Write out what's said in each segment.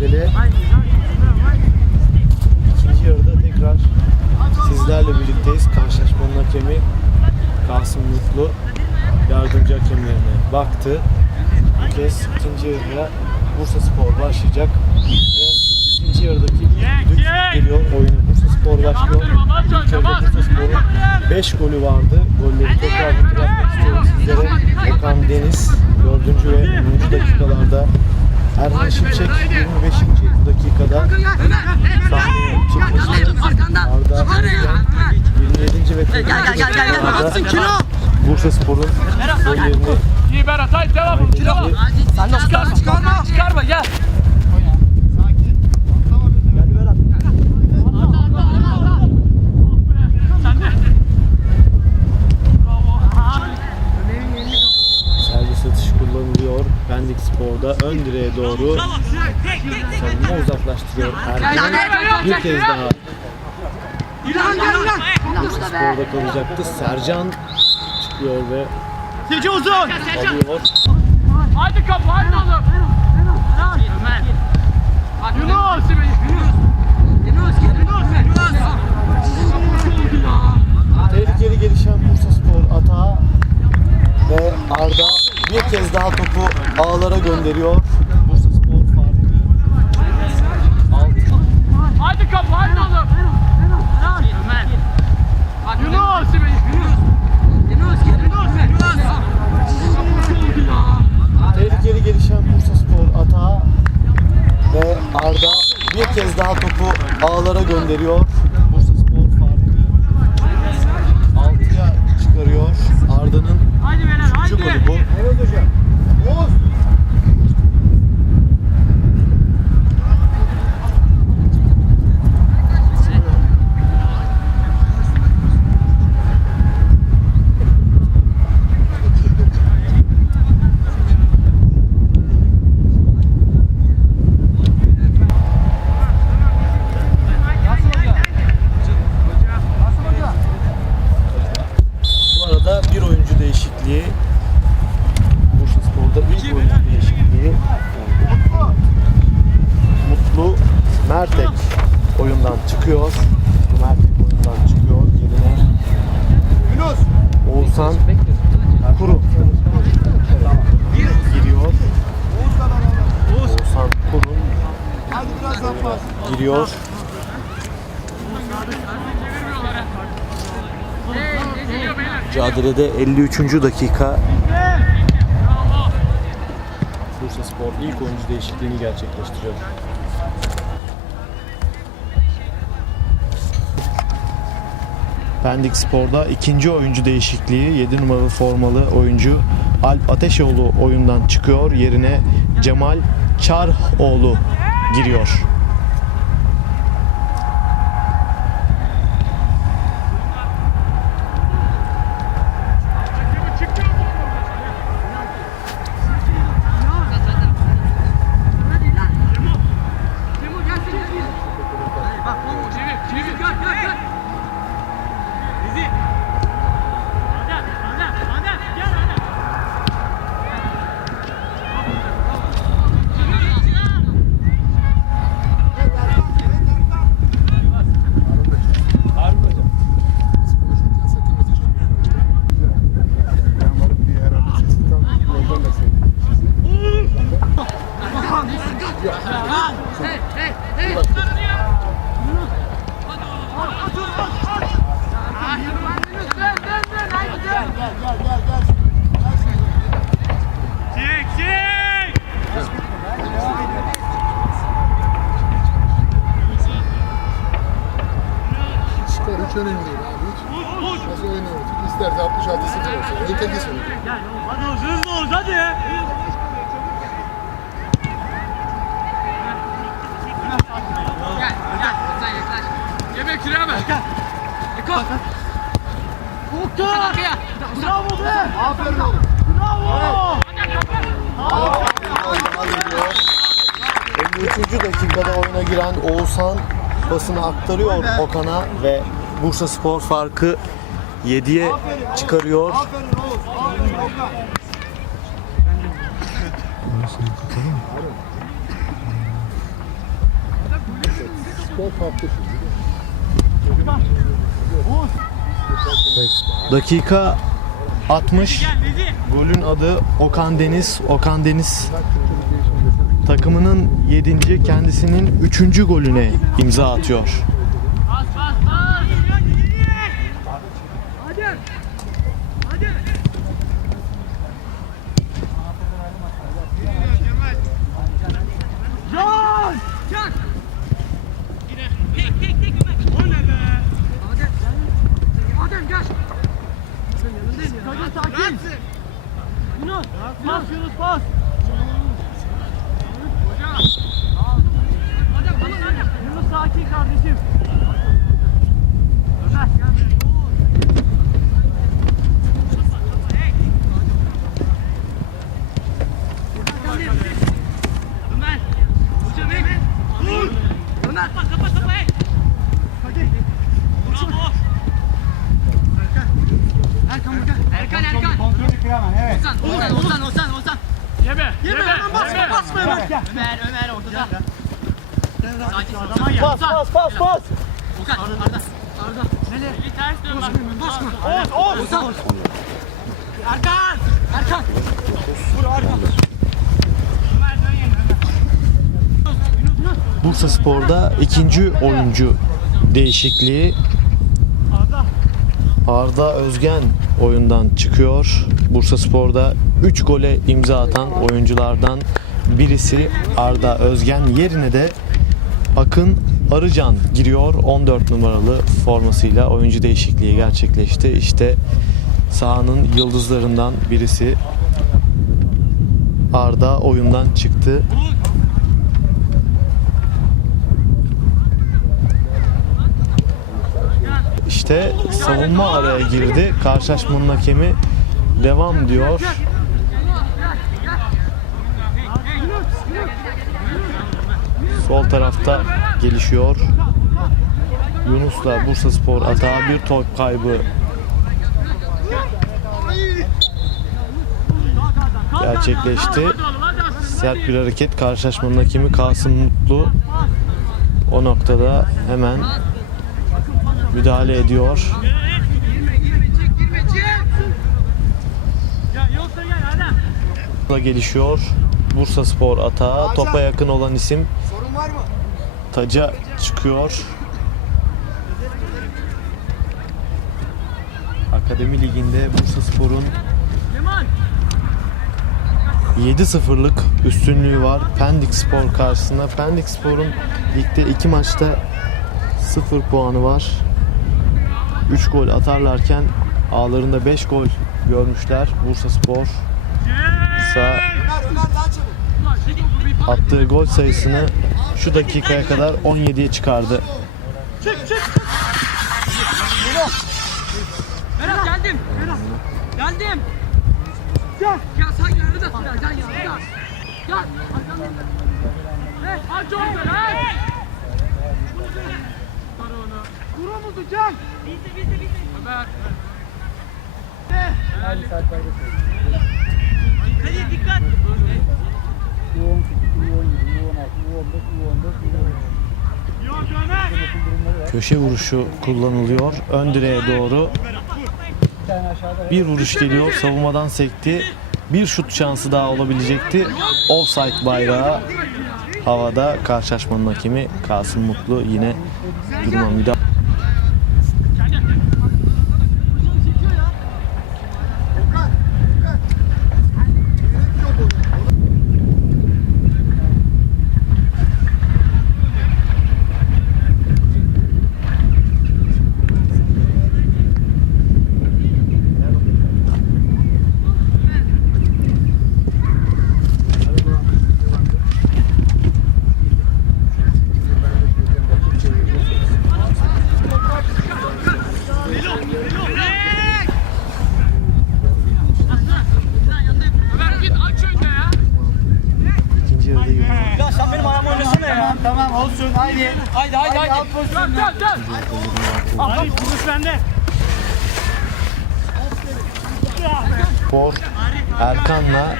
mücadele. İkinci yarıda tekrar sizlerle birlikteyiz. Karşılaşmanın hakemi Kasım Mutlu yardımcı hakemlerine baktı. Bu kez ikinci yarıya Bursa Spor başlayacak ve ikinci yarıdaki düdük geliyor oyuna. Bursa Spor başlıyor. İlk yarıda Bursa Spor'un 5 golü vardı. Golleri tekrar hatırlatmak istiyorum sizlere. Okan Deniz 4. ve 10. dakikalarda Erhan Şimşek 25. dakikada sahneye çıkmıştı. Arda Özgen 27. ve 40. dakikalarda Bursa Spor'un gollerini İyi Berat haydi devam. Çıkarma çıkarma. Çıkarma gel. servis atışı kullanılıyor. Pendik Spor'da ön direğe doğru savunma uzaklaştırıyor. Erkan bir kez daha Spor'da kalacaktı. Sercan çıkıyor ve Seci uzun. alıyor. Haydi kapı haydi oğlum. Yunus. Tehlikeli gelişen Bursa Spor atağı ve Arda bir kez daha topu ağlara gönderiyor. Bursa Spor farkı 6. Haydi kapı haydi oğlum. Yunus. Tehlikeli gelişen Bursa Spor atağı ve Arda bir kez daha topu ağlara gönderiyor. Bursa Spor farkı 6'ya çıkarıyor. Arda'nın üçüncü golü bu. Bu arada bir oyuncu değişikliği. Bursa Spor'da ilk oyuncu değişikliği. Mutlu Mertek oyundan çıkıyor. Mutlu Mertek oyundan çıkıyor. Yerine Oğuzhan Kuru giriyor. Oğuzhan Kuru giriyor. Mücadelede 53. dakika Bursa Spor ilk oyuncu değişikliğini gerçekleştiriyor. Pendik Spor'da ikinci oyuncu değişikliği 7 numaralı formalı oyuncu Alp Ateşoğlu oyundan çıkıyor. Yerine Cemal Çarhoğlu giriyor. Giren Oğuzhan pasını aktarıyor Okan'a ve Bursa Spor farkı 7'ye çıkarıyor. Dakika 60. Golün adı Okan Deniz. Okan Deniz takımının 7. kendisinin 3. golüne imza atıyor. Pas Yunus pas. Hocam. Adem tamam Adem. Yunus sakin kardeşim. Ömer gel. Ömer. Hocam Ömer. Dur. Ömer. Kapat kapat kapat. Hadi. Bravo. Erkan burada. Erkan Erkan. Kontrolü kıramam evet. Ozan Ozan Ozan Ozan. Yeme. Yeme. Hemen basma basma Ömer. Ömer ortada. Pas pas pas pas. Okan Arda. Arda. Nereye? Bir ters dön bak. Basma. Oz Oz. Ozan. Erkan. Erkan. Vur Erkan. Bursa Spor'da ikinci oyuncu değişikliği Arda Özgen oyundan çıkıyor. Bursa Spor'da 3 gole imza atan oyunculardan birisi Arda Özgen yerine de Akın Arıcan giriyor. 14 numaralı formasıyla oyuncu değişikliği gerçekleşti. İşte sahanın yıldızlarından birisi Arda oyundan çıktı. İşte savunma araya girdi. Karşılaşmanın hakemi devam diyor. Sol tarafta gelişiyor. Yunus'la Bursa Spor atağı bir top kaybı gerçekleşti. Sert bir hareket. Karşılaşmanın hakemi Kasım Mutlu o noktada hemen müdahale ediyor. Da gelişiyor. Bursa Spor atağı. Topa yakın olan isim? Taca çıkıyor. Akademi Ligi'nde Bursa Spor'un Kemal. 7-0'lık üstünlüğü var. Pendik Spor karşısında. Pendik Spor'un ligde 2 maçta 0 puanı var. 3 gol atarlarken ağlarında 5 gol görmüşler. Bursa Spor ise attığı gol sayısını şu dakikaya kadar 17'ye çıkardı. Berat geldim. Berat. Geldim. Gel. Gel sen yanına da. Gel yanına. Gel. Gel. Evet. Aç orada lan. Para onu. Vuramadı gel. Bizde bizde bizde. Ömer. Hadi dikkat. Köşe vuruşu kullanılıyor. Ön direğe doğru bir vuruş geliyor. Savunmadan sekti. Bir şut şansı daha olabilecekti. Offside bayrağı havada. Karşılaşmanın hakemi Kasım Mutlu yine duruma müdahale. Ömer git aç önde ya. İkinci yarıda yürüyor. Ya sen benim ayağımı oynasana ya. Tamam olsun haydi. Haydi haydi haydi. al pozisyonu. Gel gel gel. Hadi kuruş bende. Spor Erkan'la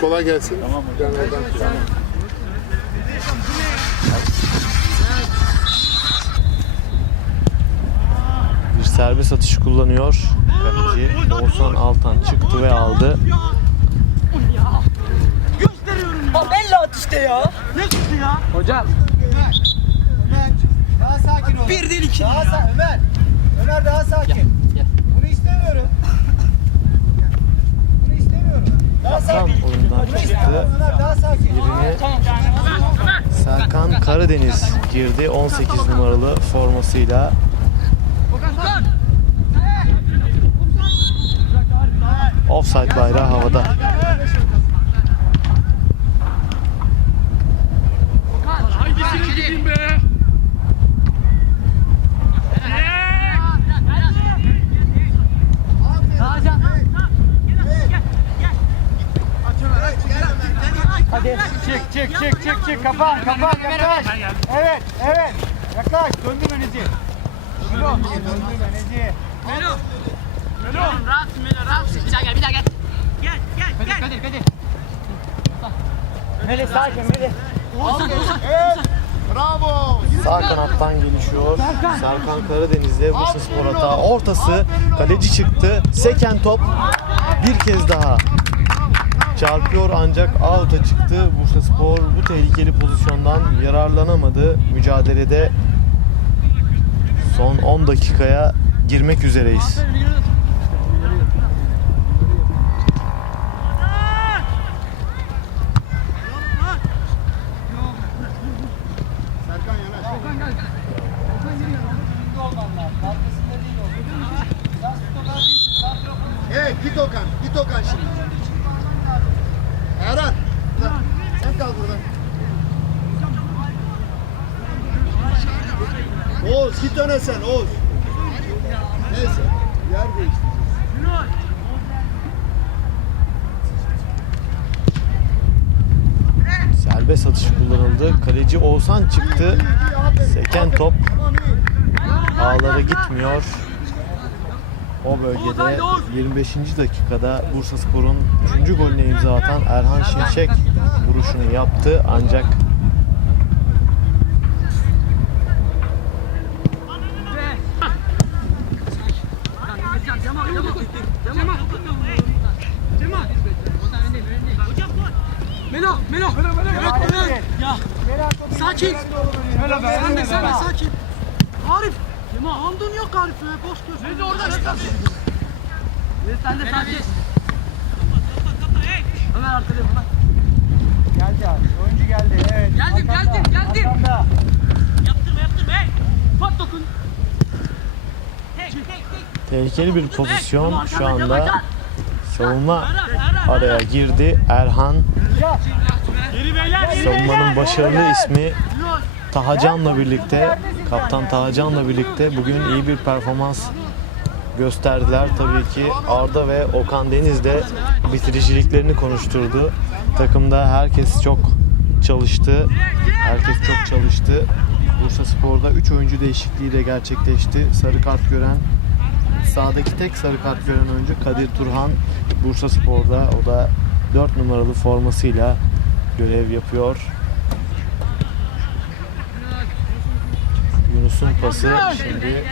kolay gelsin. Tamam hocam. Bir serbest atışı kullanıyor. Kaleci Oğuzhan Altan çıktı ve aldı. Bella at işte ya. Ne çıktı ya? Hocam. Daha sakin ol. Bir değil iki. Daha sakin. Ömer. Ömer daha sakin. Bunu istemiyorum. Bunu istemiyorum. Daha sakin. oyundan çıktı. Ömer daha sakin. Yerine Serkan Karadeniz girdi 18 numaralı formasıyla. Offside bayrağı havada. Haydi seni gideyim be. Hadi. Çık çık çık çık çık. Kapan kapan yaklaş. Evet evet. Yaklaş. Döndür Menezi. Melo. Döndür Menezi. Melo. Melo. Rahat Melo rahat. Daha gel bir daha gel. Gel gel gel. Kadir Kadir Meli sakin Meli. Ozan Ozan. Evet. Bravo. Sağ kanattan gelişiyor. Serkan Karadeniz'le Bursa Spor hata. Ortası kaleci çıktı. Seken top bir kez daha çarpıyor ancak out'a çıktı. Bursa Spor bu tehlikeli pozisyondan yararlanamadı. Mücadelede son 10 dakikaya girmek üzereyiz. Serkan yanaş. Evet git Okan. Git Okan şimdi. Erhan. Sen kal burada. Öne sen Oğuz. Neyse. Yer değiştireceğiz. Serbest atış kullanıldı. Kaleci Oğuzhan çıktı. Seken top ağlara gitmiyor. O bölgede 25. dakikada Bursa Spor'un 3. golüne imza atan Erhan Şimşek vuruşunu yaptı ancak Melo, Melo, Melo, Melo, Hadi. Ya, sakin. Melo be. Sen de sen de sakin. Arif. Andın yok Arif be, boş göz. Melo oradan çıkar. Sen de sakin. Ömer arkada Ömer. Geldi abi. Oyuncu geldi. Evet. Geldim, geldim, geldim. Yaptırma yaptırma hey. Pat dokun. Tek tek tek. tehlikeli bir pozisyon şu anda savunma araya girdi. Erhan savunmanın başarılı ismi Tahacan'la birlikte, kaptan Tahacan'la birlikte bugün iyi bir performans gösterdiler. Tabii ki Arda ve Okan Deniz de bitiriciliklerini konuşturdu. Takımda herkes çok çalıştı. Herkes çok çalıştı. Bursa Spor'da 3 oyuncu değişikliği de gerçekleşti. Sarı kart gören sağdaki tek sarı kart gören oyuncu Kadir Turhan. Bursa Spor'da o da 4 numaralı formasıyla görev yapıyor. Yunus'un pası şimdi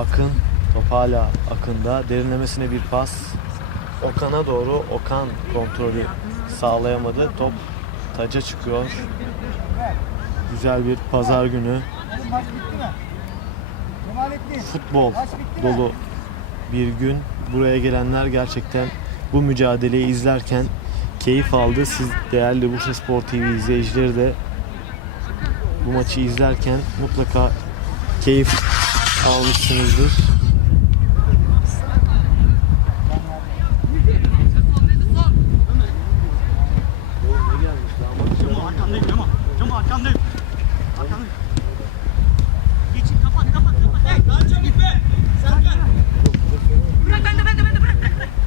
Akın top hala Akın'da. Derinlemesine bir pas. Okan'a doğru Okan kontrolü sağlayamadı. Top taca çıkıyor. Güzel bir pazar günü futbol dolu bir gün buraya gelenler gerçekten bu mücadeleyi izlerken keyif aldı. Siz değerli Bursa Spor TV izleyicileri de bu maçı izlerken mutlaka keyif almışsınızdır.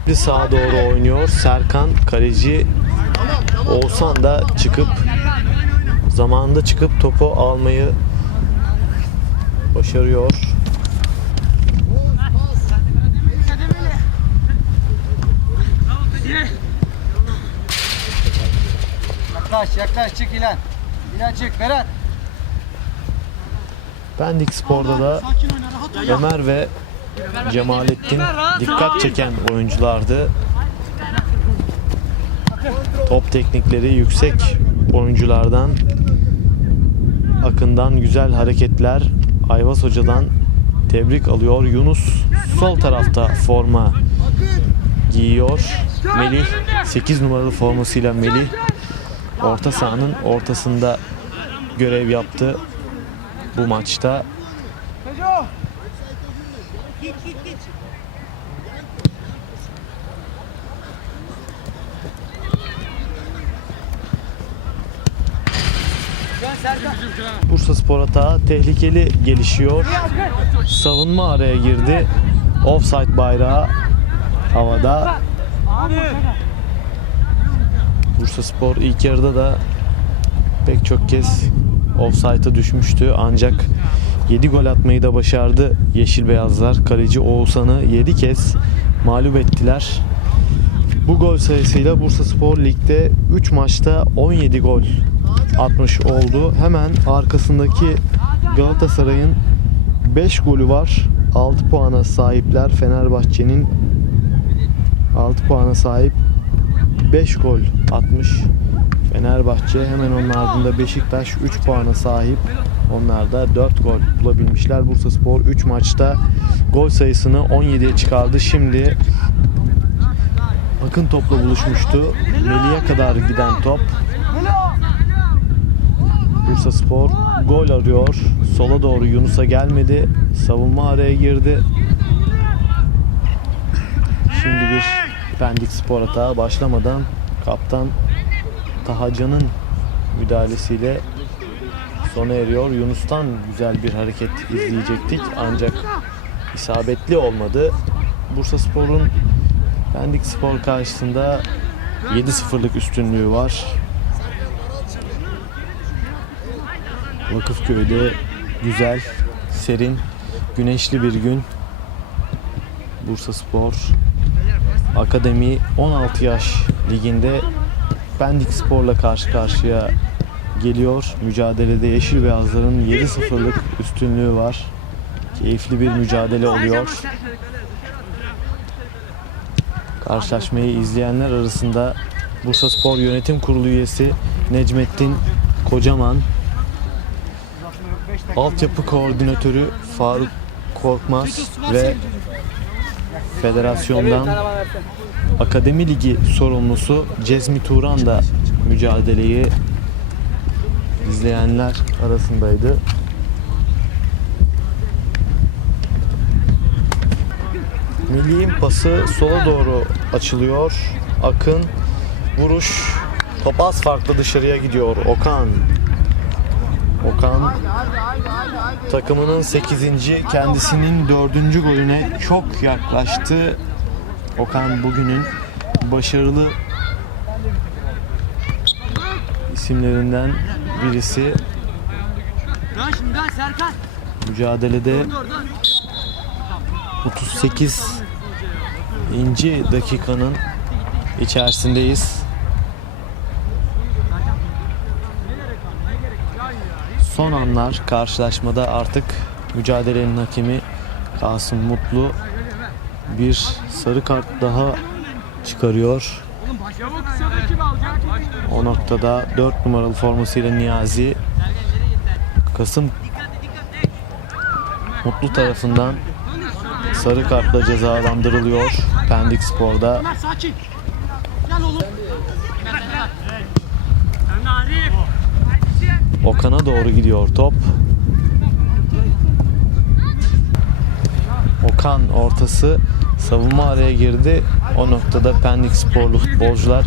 sürekli sağa doğru oynuyor. Serkan kaleci Oğuzhan da çıkıp zamanında çıkıp topu almayı başarıyor. Yaklaş yaklaş çık İlan. İlan çık Berat. Bendik Spor'da da Ömer ve Cemalettin dikkat çeken oyunculardı. Top teknikleri yüksek oyunculardan Akın'dan güzel hareketler Ayvaz Hoca'dan tebrik alıyor. Yunus sol tarafta forma giyiyor. Melih 8 numaralı formasıyla Melih orta sahanın ortasında görev yaptı bu maçta. Bursa Spor hata tehlikeli gelişiyor. Savunma araya girdi. Offside bayrağı havada. Bursa Spor ilk yarıda da pek çok kez offside'a düşmüştü ancak 7 gol atmayı da başardı Yeşil Beyazlar. Kaleci Oğuzhan'ı 7 kez mağlup ettiler. Bu gol sayısıyla Bursa Spor Lig'de 3 maçta 17 gol atmış oldu. Hemen arkasındaki Galatasaray'ın 5 golü var. 6 puana sahipler. Fenerbahçe'nin 6 puana sahip 5 gol atmış. Fenerbahçe hemen onun ardında Beşiktaş 3 puana sahip. Onlar da 4 gol bulabilmişler. Bursa Spor 3 maçta gol sayısını 17'ye çıkardı. Şimdi Akın topla buluşmuştu. Melih'e kadar giden top. Bursa Spor gol arıyor. Sola doğru Yunus'a gelmedi. Savunma araya girdi. Şimdi bir Pendik Spor hata başlamadan kaptan Tahacan'ın müdahalesiyle sona eriyor. Yunus'tan güzel bir hareket izleyecektik ancak isabetli olmadı. Bursa Spor'un Pendik Spor karşısında 7-0'lık üstünlüğü var. Vakıfköy'de güzel, serin, güneşli bir gün. Bursa Spor Akademi 16 yaş liginde Pendik Spor'la karşı karşıya geliyor. Mücadelede Yeşil Beyazların 7-0'lık üstünlüğü var. Keyifli bir mücadele oluyor. Karşılaşmayı izleyenler arasında Bursa Spor Yönetim Kurulu üyesi Necmettin Kocaman, altyapı koordinatörü Faruk Korkmaz ve federasyondan Akademi Ligi sorumlusu Cezmi Turan da mücadeleyi izleyenler arasındaydı. Melih'in pası sola doğru açılıyor. Akın vuruş top az farklı dışarıya gidiyor. Okan Okan takımının 8. kendisinin 4. golüne çok yaklaştı. Okan bugünün başarılı isimlerinden birisi. Mücadelede 38 inci dakikanın içerisindeyiz. Son anlar karşılaşmada artık mücadelenin hakemi Kasım Mutlu bir sarı kart daha çıkarıyor. O noktada 4 numaralı formasıyla Niyazi Kasım Mutlu tarafından sarı kartla cezalandırılıyor. Pendik Spor'da. Okan'a doğru gidiyor top. Okan ortası savunma araya girdi. O noktada Pendik Sporlu futbolcular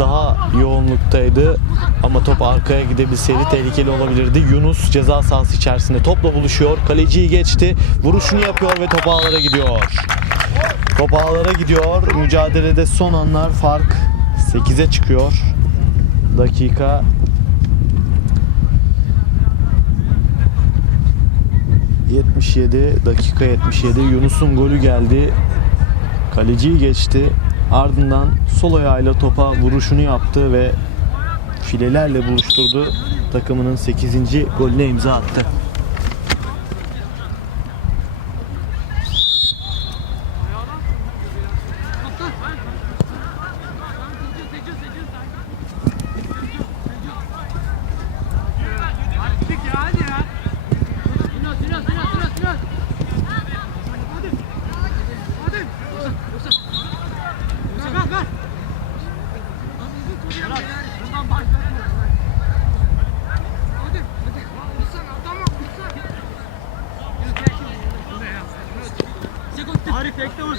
daha yoğunluktaydı ama top arkaya gidebilseydi tehlikeli olabilirdi. Yunus ceza sahası içerisinde topla buluşuyor. Kaleciyi geçti. Vuruşunu yapıyor ve top ağlara gidiyor. Top ağlara gidiyor. Mücadelede son anlar fark 8'e çıkıyor. Dakika ...77, dakika 77. Yunus'un golü geldi. Kaleciyi geçti. Ardından sol ayağıyla topa vuruşunu yaptı ve filelerle buluşturdu. Takımının 8. golüne imza attı. Arif bekle vur.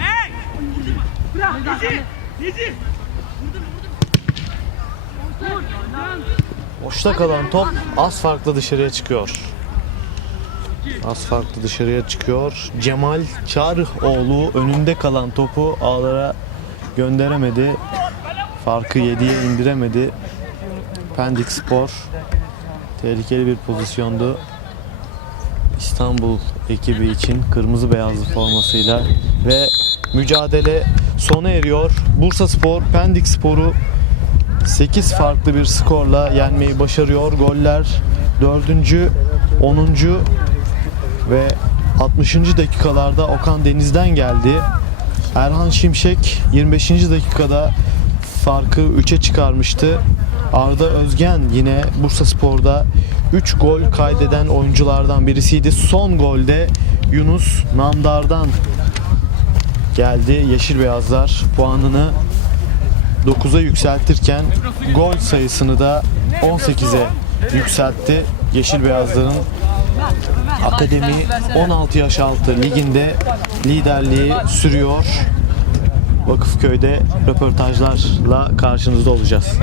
Hey! Nezi. Boşta kalan top az farklı dışarıya çıkıyor. Az farklı dışarıya çıkıyor. Cemal Çarhoğlu önünde kalan topu ağlara gönderemedi. Farkı 7'ye indiremedi. Pendik Spor tehlikeli bir pozisyondu. İstanbul ekibi için kırmızı beyazlı formasıyla ve mücadele sona eriyor. Bursa Spor Pendik Spor'u 8 farklı bir skorla yenmeyi başarıyor. Goller 4. 10. ve 60. dakikalarda Okan Deniz'den geldi. Erhan Şimşek 25. dakikada farkı 3'e çıkarmıştı. Arda Özgen yine Bursa Spor'da 3 gol kaydeden oyunculardan birisiydi. Son golde Yunus Nandar'dan geldi. Yeşil Beyazlar puanını 9'a yükseltirken gol sayısını da 18'e yükseltti. Yeşil Beyazların Akademi 16 yaş altı liginde liderliği sürüyor. Vakıfköy'de röportajlarla karşınızda olacağız.